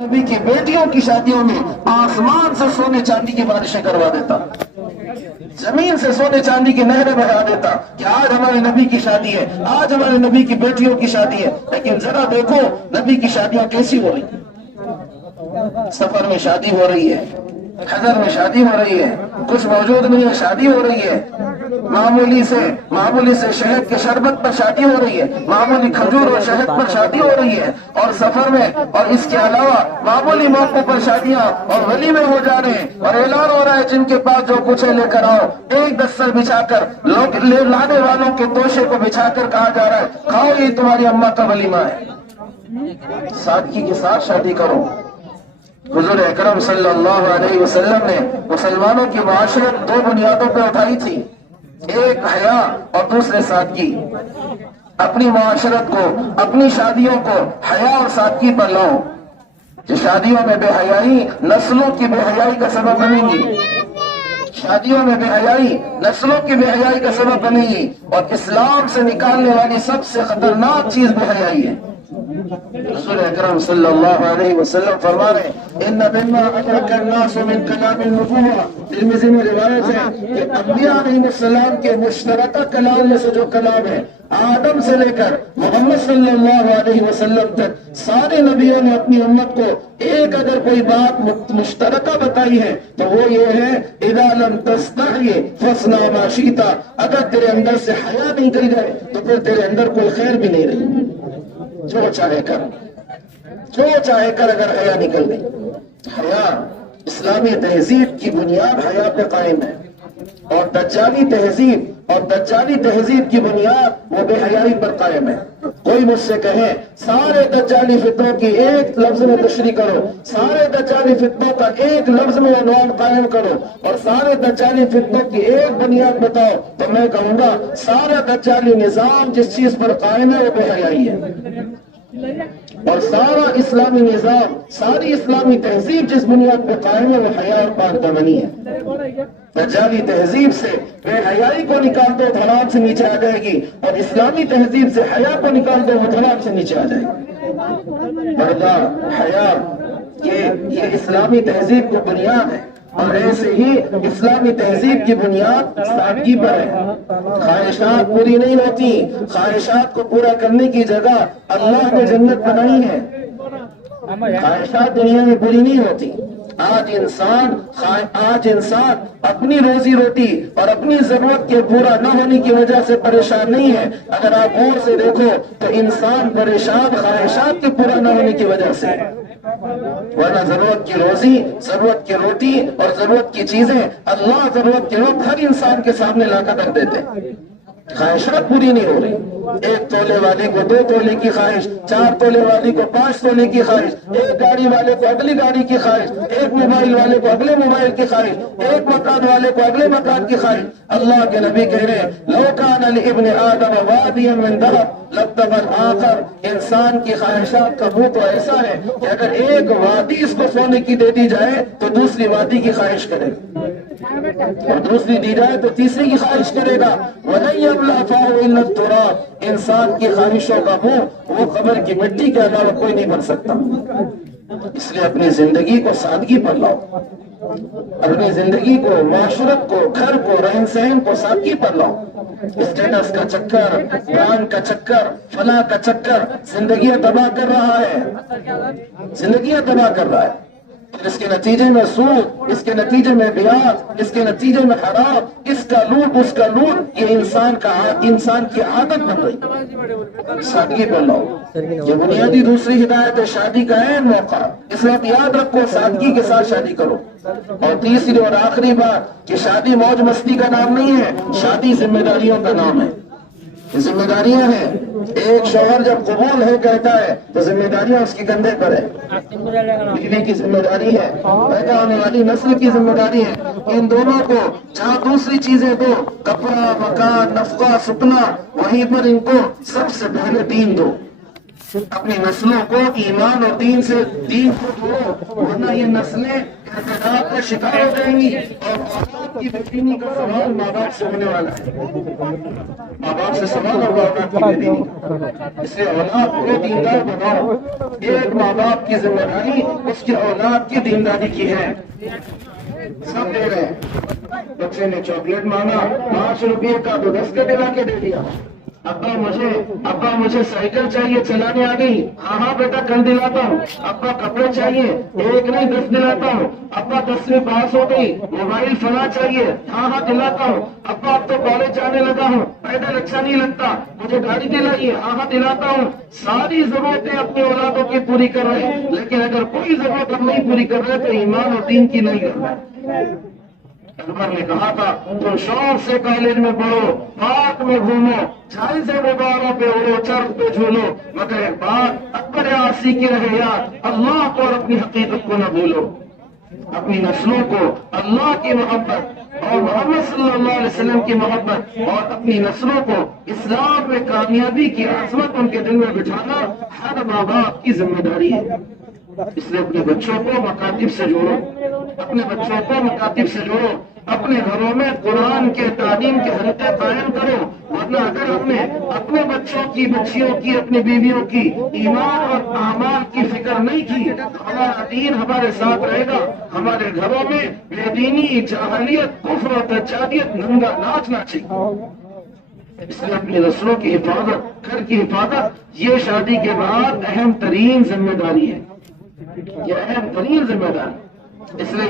نبی کی بیٹیوں کی شادیوں میں آسمان سے سونے چاندی کی بارشیں کروا دیتا، زمین سے سونے چاندی کی نہریں بہا دیتا کہ آج ہمارے نبی کی شادی ہے، آج ہمارے نبی کی بیٹیوں کی شادی ہے۔ لیکن ذرا دیکھو نبی کی شادیاں کیسی ہو رہی، سفر میں شادی ہو رہی ہے، حضر میں شادی ہو رہی ہے، کچھ موجود نہیں ہے شادی ہو رہی ہے، معمولی سے شہد کے شربت پر شادی ہو رہی ہے، معمولی کھجور اور شہد پر شادی ہو رہی ہے، اور سفر میں اور اس کے علاوہ معمولی موقع پر شادیاں اور ولیمے ہو جا رہے ہیں، اور اعلان ہو رہا ہے جن کے پاس جو کچھ ہے لے کر آؤ، ایک دستر بچھا کر لوگ لانے والوں کے توشے کو بچھا کر کہا جا رہا ہے کھاؤ یہ تمہاری اماں کا ولیمہ ہے، سادگی کے ساتھ شادی کرو۔ حضور اکرم صلی اللہ علیہ وسلم نے مسلمانوں کی معاشرت دو بنیادوں پر اٹھائی تھی، ایک حیا اور دوسرے سادگی۔ اپنی معاشرت کو، اپنی شادیوں کو حیا اور سادگی پر لاؤ، کہ شادیوں میں بے حیائی نسلوں کی بے حیائی کا سبب بنے گی، شادیوں میں بے حیائی نسلوں کی بے حیائی کا سبب بنے گی، اور اسلام سے نکالنے والی سب سے خطرناک چیز بے حیائی ہے۔ رسول اکرم صلی اللہ علیہ وسلم فرما رہے ہیں ان مما ادرک الناس من کلام النبوہ، ترمذی میں روایت ہے کہ انبیاء علیہ السلام کے مشترکہ کلام میں سے جو کلام ہے، آدم سے لے کر محمد صلی اللہ علیہ وسلم تک سارے نبیوں نے اپنی امت کو ایک اگر کوئی بات مشترکہ بتائی ہے تو وہ یہ ہے اذا لم تستحی فاصنع ما شئت، اگر تیرے اندر سے حیا نہیں کری جائے تو پھر تیرے اندر کوئی خیر بھی نہیں رہی، جو چاہے کر، جو چاہے کر اگر حیا نکل گئی۔ حیا اسلامی تہذیب کی بنیاد حیا پہ قائم ہے، اور دجالی تہذیب کی بنیاد وہ بے حیائی پر قائم ہے۔ کوئی مجھ سے کہے سارے دجالی فتنوں کی ایک لفظ میں تشریح کرو، سارے دجالی فتنوں کا ایک لفظ میں عنوان قائم کرو، اور سارے دجالی فتنوں کی ایک بنیاد بتاؤ، تو میں کہوں گا سارا دجالی نظام جس چیز پر قائم ہے وہ بے حیائی ہے، اور سارا اسلامی نظام، ساری اسلامی تہذیب جس بنیاد پہ قائم ہے وہ حیا اور پاک دامنی ہے۔ دجالی تہذیب سے بے حیائی کو نکال دو دھڑام سے نیچے آ جائے گی، اور اسلامی تہذیب سے حیا کو نکال دو وہ دھڑام سے نیچے آ جائے گی۔ پردہ، حیا، یہ اسلامی تہذیب کو بنیاد ہے، اور ایسے ہی اسلامی تہذیب کی بنیاد سادگی پر ہے۔ خواہشات پوری نہیں ہوتی، خواہشات کو پورا کرنے کی جگہ اللہ نے جنت بنائی ہے، خواہشات دنیا میں پوری نہیں ہوتی۔ آج انسان اپنی روزی روٹی اور اپنی ضرورت کے پورا نہ ہونے کی وجہ سے پریشان نہیں ہے، اگر آپ غور سے دیکھو تو انسان پریشان خواہشات کے پورا نہ ہونے کی وجہ سے، ورنہ ضرورت کی روزی، ضرورت کی روٹی اور ضرورت کی چیزیں اللہ ضرورت کے وقت ہر انسان کے سامنے لا کر رکھ دیتے۔ خواہشات پوری نہیں ہو رہی، ایک تولے والے کو 2 تولے کی خواہش، 4 تولے والے کو 5 تولے کی خواہش، ایک گاڑی والے کو اگلی گاڑی کی خواہش، ایک موبائل والے کو اگلے موبائل کی خواہش، ایک مکان والے کو اگلے مکان کی خواہش۔ اللہ کے نبی کہہ رہے ہیں لو کان لابن آدم وادیا من ذهب لابتغى الآخر، انسان کی خواہشات کا منہ تو ایسا ہے کہ اگر ایک وادی اس کو سونے کی دے دی جائے تو دوسری وادی کی خواہش کرے گا، اور دوسری دی جائے تو تیسری کی خواہش کرے گا۔ وَلَن يَمْلَأَ فَاهُ إِلَّا التُّرَابُ، انسان کی خواہشوں کا منہ وہ قبر کی مٹی کے علاوہ کوئی نہیں بن سکتا۔ اس لیے اپنی زندگی کو سادگی پر لاؤ، اپنی زندگی کو، معاشرت کو، گھر کو، رہن سہن کو سادگی پر لاؤ۔ اسٹیٹس کا چکر، برانڈ کا چکر، فلاں کا چکر زندگیاں تباہ کر رہا ہے، زندگیاں تباہ کر رہا ہے۔ اس کے نتیجے میں سود، اس کے نتیجے میں بیاج، اس کے نتیجے میں حرام، اس کا لوٹ اس کا لوٹ، یہ انسان کی عادت بن رہی۔ سادگی پر لاؤ، یہ بنیادی دوسری ہدایت ہے، شادی کا عین موقع، اس وقت یاد رکھو سادگی کے ساتھ شادی کرو۔ اور تیسری اور آخری بات کہ شادی موج مستی کا نام نہیں ہے، شادی ذمہ داریوں کا نام ہے، ذمہ داریاں ہیں۔ ایک شوہر جب قبول ہے کہتا ہے تو ذمہ داریاں اس کے کندھے پر ہے، بیوی کی ذمہ داری ہے، پیدا ہونے والی نسل کی ذمہ داری ہے۔ ان دونوں کو جہاں دوسری چیزیں دو، کپڑا، مکان، نفقہ، سکنا، وہیں پر ان کو سب سے پہلے دین دو، اپنی نسلوں کو ایمان اور دین کو جوڑو، ورنہ یہ نسلیں ارتداد کا شکار ہو جائیں گی اور اولاد کی بےدینی کا سوال ماں باپ سے ہونے والا ہے. ماں باپ سے سوال ہوگا اولاد کی بےدینی کا. اس لیے اولاد کو دیندار بناؤ. ایک ماں باپ کی ذمہ داری اس کی اولاد کی دینداری کی ہے. سب دے رہے ہیں. بچے نے چاکلیٹ مانگا 5 روپے کا تو 10 کا دلا کے دے دیا. ابا مجھے سائیکل چاہیے چلانے آ گئی. ہاں بیٹا کل دلاتا ہوں. ابا کپڑے چاہیے 1 نہیں 10 دلاتا ہوں. ابا 10ویں پاس ہو گئی موبائل فلاں چاہیے. ہاں دلاتا ہوں. ابا اب تو کالج جانے لگا ہوں پیدل اچھا نہیں لگتا مجھے گاڑی دلائیے. ہاں دلاتا ہوں. ساری ضرورتیں اپنی اولادوں کی پوری کر رہے ہیں. لیکن اگر کوئی ضرورت ہم نہیں پوری کر رہے تو ایمان اور دین کی نہیں کر رہے. اکبر نے کہا تھا تم شوق سے کالج میں پڑھو پارک میں گھومو چھائی سے غباروں پہ اڑو چرخ پہ جھولو مگر ایک بات اکبر عاصی کی رہے یاد اللہ کو اور اپنی حقیقت کو نہ بھولو. اپنی نسلوں کو اللہ کی محبت اور محمد صلی اللہ علیہ وسلم کی محبت اور اپنی نسلوں کو اسلام میں کامیابی کی عظمت ان کے دل میں بٹھانا ہر ماں باپ کی ذمہ داری ہے. اس لیے اپنے بچوں کو مکاتب سے جوڑو. اپنے بچوں کو مکاتب سے جوڑو. اپنے گھروں میں قرآن کے تعلیم کے حلقے قائم کرو. ورنہ اگر ہم نے اپنے بچوں کی بچیوں کی اپنی بیویوں کی ایمان اور اعمال کی فکر نہیں کی ہمارا دین ہمارے ساتھ رہے گا. ہمارے گھروں میں بے دینی جاہلیت کفر و دجالیت ننگا ناچ ناچے. اس لیے اپنی نسلوں کی حفاظت گھر کی حفاظت یہ شادی کے بعد اہم ترین ذمہ داری ہے. یہ اہم ترین ذمہ داری. اس لیے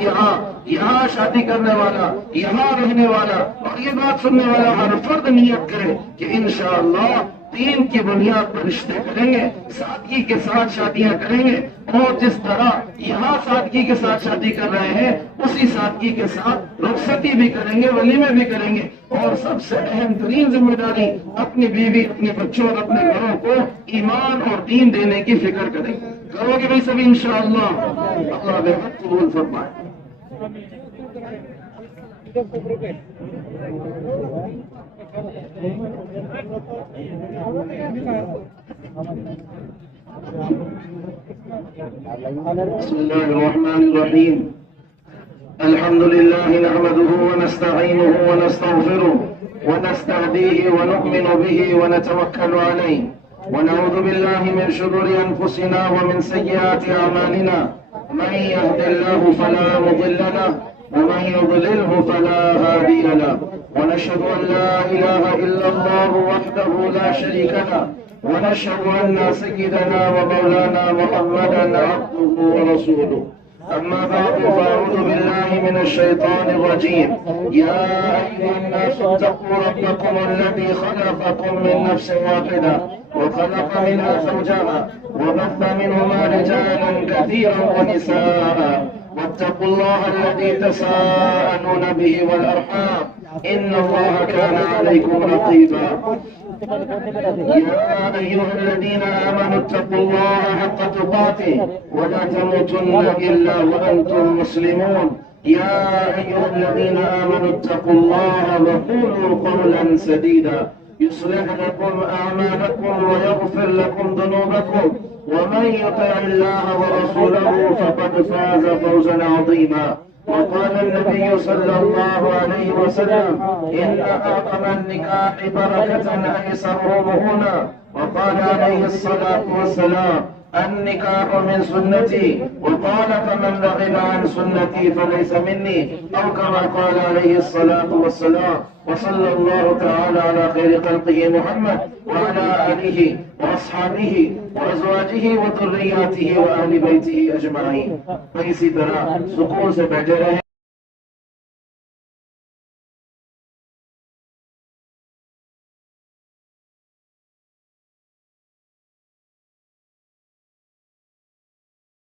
یہاں شادی کرنے والا یہاں رہنے والا اور یہ بات سننے والا ہر فرد نیت کرے کہ انشاءاللہ دین کی بنیاد پر رشتے کریں گے سادگی کے ساتھ شادیاں کریں گے اور جس طرح یہاں سادگی کے ساتھ شادی کر رہے ہیں اسی سادگی کے ساتھ رخصتی بھی کریں گے ولیمے بھی کریں گے. اور سب سے اہم ترین ذمہ داری اپنی بیوی اپنے بچوں اور اپنے گھروں کو ایمان اور دین دینے کی فکر کریں. کرو گے بھائی سبھی انشاءاللہ اللہ بہت قبول فرمائے. بسم الله الرحمن الرحيم. الحمد لله نحمده ونستعينه ونستغفره ونستهديه ونؤمن به ونتوكل عليه ونعوذ بالله من شرور أنفسنا ومن سيئات أعمالنا. من يهد الله فلا مضل له ومن يضلله فلا هادي له. ونشهد أن لا إله إلا الله وحده لا شريك له ونشهد أن سيدنا ومولانا محمدا عبده ورسوله. أما بعد فأعوذ بالله من الشيطان الرجيم. يا أيها الناس اتقوا ربكم الذي خلقكم من نفس واحدة وخلق منها زوجها وبث منهما رجالا كثيرا ونساء واتقوا الله الذي تساءلون به والأرحام إن الله كان عليكم رقيبا. يا أيها الذين آمنوا اتقوا الله حق تقاته ولا تموتن إلا وأنتم مسلمون. يا أيها الذين آمنوا اتقوا الله وقولوا قولا سديدا يصلح لكم أعمالكم ويغفر لكم ذنوبكم ومن يطع الله ورسوله فقد فاز فوزا عظيما. وقال النبي صلى الله عليه وسلم إن أعظم النكاح بركة أيسره هنا. وقال عليه الصلاة والسلام النكاح من سنتي وقال فمن رغب عن سنتي فليس مني أو كما قال عليه الصلاة والسلام. وصلى الله تعالى على خير خلقه محمد وعلى آله وأصحابه وأزواجه وذرياته وأهل بيته أجمعين. اسی طرح سکون سے بیٹھے رہیں.